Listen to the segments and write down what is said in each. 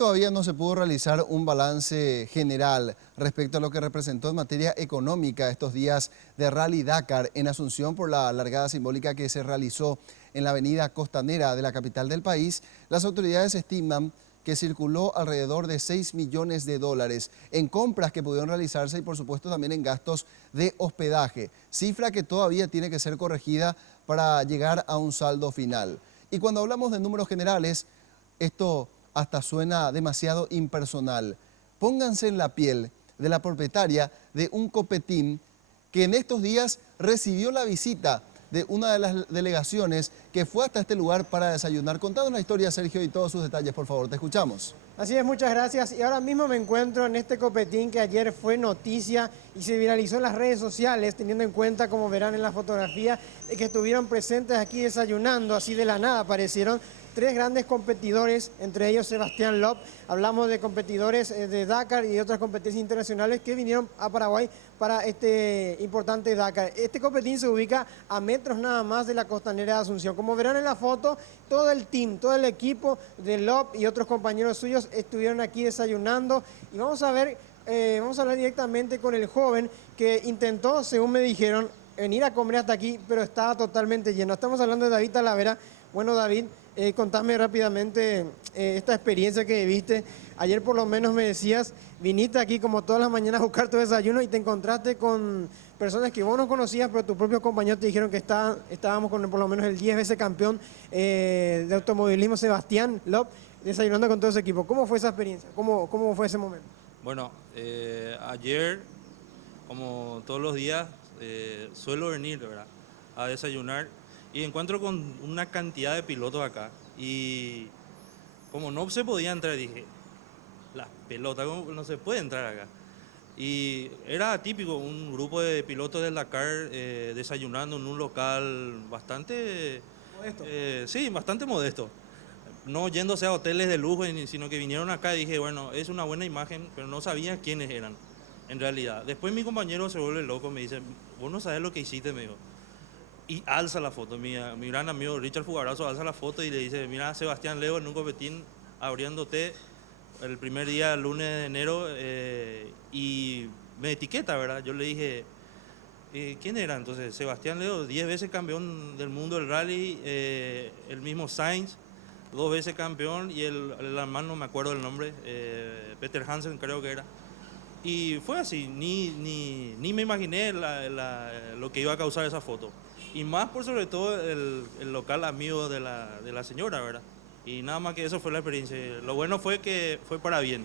Todavía no se pudo realizar un balance general respecto a lo que representó en materia económica estos días de Rally Dakar en Asunción por la largada simbólica que se realizó en la avenida costanera de la capital del país. Las autoridades estiman que circuló alrededor de 6 millones de dólares en compras que pudieron realizarse y por supuesto también en gastos de hospedaje, cifra que todavía tiene que ser corregida para llegar a un saldo final. Y cuando hablamos de números generales, esto hasta suena demasiado impersonal. Pónganse en la piel de la propietaria de un copetín que en estos días recibió la visita de una de las delegaciones que fue hasta este lugar para desayunar. Contanos la historia, Sergio, y todos sus detalles, por favor. Te escuchamos. Así es, muchas gracias. Y ahora mismo me encuentro en este copetín que ayer fue noticia y se viralizó en las redes sociales, teniendo en cuenta, como verán en la fotografía, de que estuvieron presentes aquí desayunando, así de la nada aparecieron tres grandes competidores, entre ellos Sebastián Loeb. Hablamos de competidores de Dakar y de otras competencias internacionales que vinieron a Paraguay para este importante Dakar. Este copetín se ubica a metros nada más de la costanera de Asunción. Como verán en la foto, todo el team, todo el equipo de Loeb y otros compañeros suyos estuvieron aquí desayunando. Y vamos a ver, vamos a hablar directamente con el joven que intentó, según me dijeron, venir a comer hasta aquí, pero estaba totalmente lleno. Estamos hablando de David Talavera. Bueno, David, contame rápidamente esta experiencia que viviste. Ayer por lo menos me decías, viniste aquí como todas las mañanas a buscar tu desayuno y te encontraste con personas que vos no conocías, pero tus propios compañeros te dijeron que estábamos con por lo menos el 10 veces campeón de automovilismo, Sebastián Loeb, desayunando con todo ese equipo. ¿Cómo fue esa experiencia? ¿Cómo fue ese momento? Bueno, ayer, como todos los días, suelo venir, ¿verdad?, a desayunar y encuentro con una cantidad de pilotos acá y como no se podía entrar, dije, las pelotas, no se puede entrar acá. Y era típico, un grupo de pilotos del Dakar desayunando en un local bastante... Modesto. Sí, bastante modesto. No yéndose a hoteles de lujo, sino que vinieron acá y dije, bueno, es una buena imagen, pero no sabía quiénes eran, en realidad. Después mi compañero se vuelve loco, me dice, vos no sabés lo que hiciste, me dijo. Y alza la foto, mi gran amigo Richard Fugarazo alza la foto y le dice, mira, Sebastián Loeb en un copetín abriéndote el primer día, el lunes de enero, y me etiqueta, ¿verdad? Yo le dije, ¿quién era? Entonces, Sebastián Loeb, 10 veces campeón del mundo del rally, el mismo Sainz, 2 veces campeón, y el alemán, no me acuerdo el nombre, Peter Hansen creo que era. Y fue así, ni me imaginé lo que iba a causar esa foto. Y más por sobre todo el local amigo de la señora, ¿verdad? Y nada más que eso fue la experiencia. Lo bueno fue que fue para bien,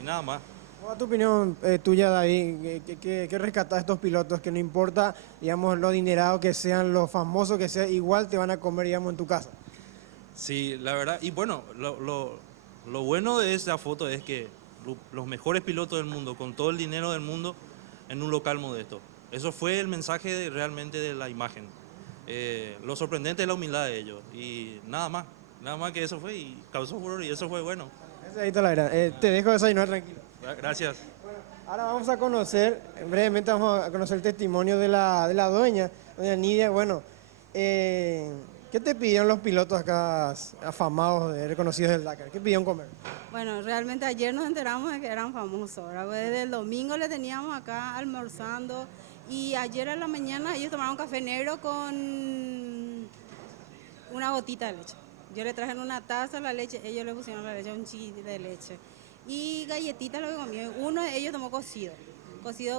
y nada más. ¿Cuál es tu opinión tuya, David? ¿Qué rescatás de estos pilotos? Que no importa, digamos, lo adinerado que sean, lo famosos que sean, igual te van a comer, digamos, en tu casa. Sí, la verdad, y bueno, lo bueno de esa foto es que los mejores pilotos del mundo, con todo el dinero del mundo, en un local modesto. Eso fue el mensaje realmente de la imagen. Lo sorprendente es la humildad de ellos. Y nada más que eso fue, y causó furor, y eso fue bueno. Ahí te la verdad. Te dejo desayunar tranquilo. Gracias. Bueno, ahora vamos a conocer, brevemente vamos a conocer el testimonio de la dueña, doña Nidia. Bueno, ¿qué te pidieron los pilotos acá afamados, reconocidos del Dakar? ¿Qué pidieron comer? Bueno, realmente ayer nos enteramos de que eran famosos, ¿verdad? Pues desde el domingo le teníamos acá almorzando y ayer a la mañana ellos tomaron café negro con una gotita de leche. Yo le traje en una taza la leche, ellos le pusieron la leche, un chiquitito de leche. Y galletitas lo que comió. Uno de ellos tomó cocido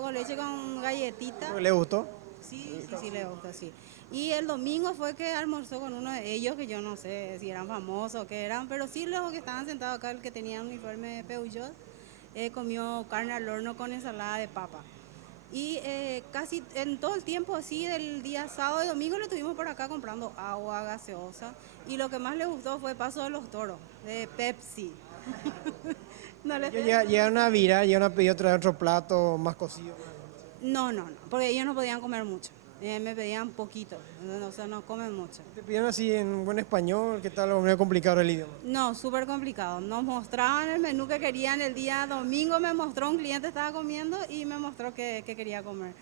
con leche con galletitas. ¿Le gustó? Sí, le gusta, sí. Y el domingo fue que almorzó con uno de ellos, que yo no sé si eran famosos o qué eran, pero sí los que estaban sentados acá, el que tenía un uniforme de Peugeot, comió carne al horno con ensalada de papa. Y casi en todo el tiempo así, del día sábado y domingo, le estuvimos por acá comprando agua, gaseosa. Y lo que más le gustó fue Paso de los Toros, de Pepsi. No le Llegaron a virar, llegaron a pedir otro plato más cocido. No, porque ellos no podían comer mucho. Me pedían poquito, o sea, no comen mucho. ¿Te pidieron así en buen español? ¿Qué tal? ¿O medio complicado el idioma? No, súper complicado. Nos mostraban el menú que querían el día domingo, me mostró un cliente estaba comiendo y me mostró que quería comer.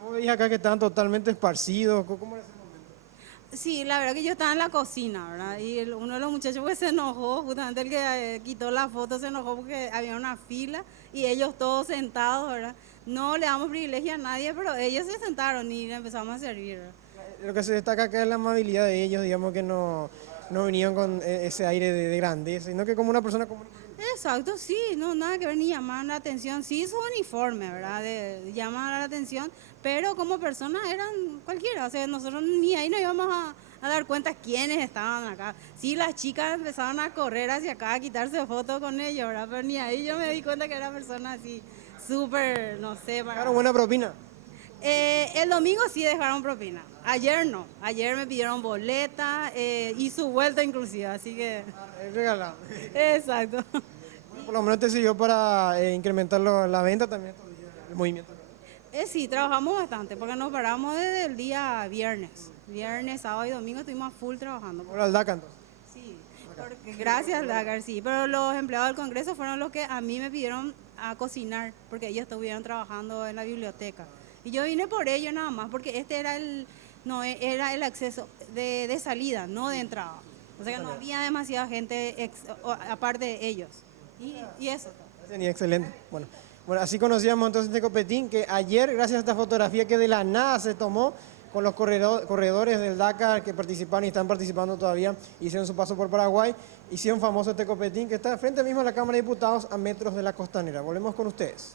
Vos veis acá que estaban totalmente esparcidos. ¿Cómo era ese momento? Sí, la verdad que yo estaba en la cocina, ¿verdad? Y uno de los muchachos pues se enojó, justamente el que quitó la foto se enojó porque había una fila y ellos todos sentados, ¿verdad? No le damos privilegio a nadie, pero ellos se sentaron y le empezamos a servir, ¿verdad? Lo que se destaca acá es la amabilidad de ellos, digamos que no vinieron con ese aire de grandeza, sino que como una persona común. Exacto, sí, no, nada que ver ni llamar la atención. Sí, su uniforme, ¿verdad? De llamar la atención, pero como personas eran cualquiera. O sea, nosotros ni ahí nos íbamos a dar cuenta quiénes estaban acá. Sí, las chicas empezaron a correr hacia acá, a quitarse fotos con ellos, ¿verdad? Pero ni ahí yo me di cuenta que eran personas así, súper, no sé, Claro, buena propina. El domingo sí dejaron propina. Ayer no. Ayer me pidieron boleta y su vuelta inclusive, así que... Es regalado. Exacto. Por lo menos te sirvió para incrementar la venta también, el movimiento. Sí, trabajamos bastante porque nos paramos desde el día viernes. Viernes, sábado y domingo estuvimos a full trabajando. Ahora el DACA entonces. Sí, porque gracias Dakar, sí. Pero los empleados del Congreso fueron los que a mí me pidieron a cocinar porque ellos estuvieron trabajando en la biblioteca. Y yo vine por ello nada más porque este era no, era el acceso de salida, no de entrada. O sea que no había demasiada gente aparte de ellos. Y eso. Tenía excelente. Bueno, así conocíamos entonces este copetín que ayer, gracias a esta fotografía que de la nada se tomó con los corredores del Dakar que participaron y están participando todavía, hicieron su paso por Paraguay, hicieron famoso este copetín que está frente mismo a la Cámara de Diputados a metros de la Costanera. Volvemos con ustedes.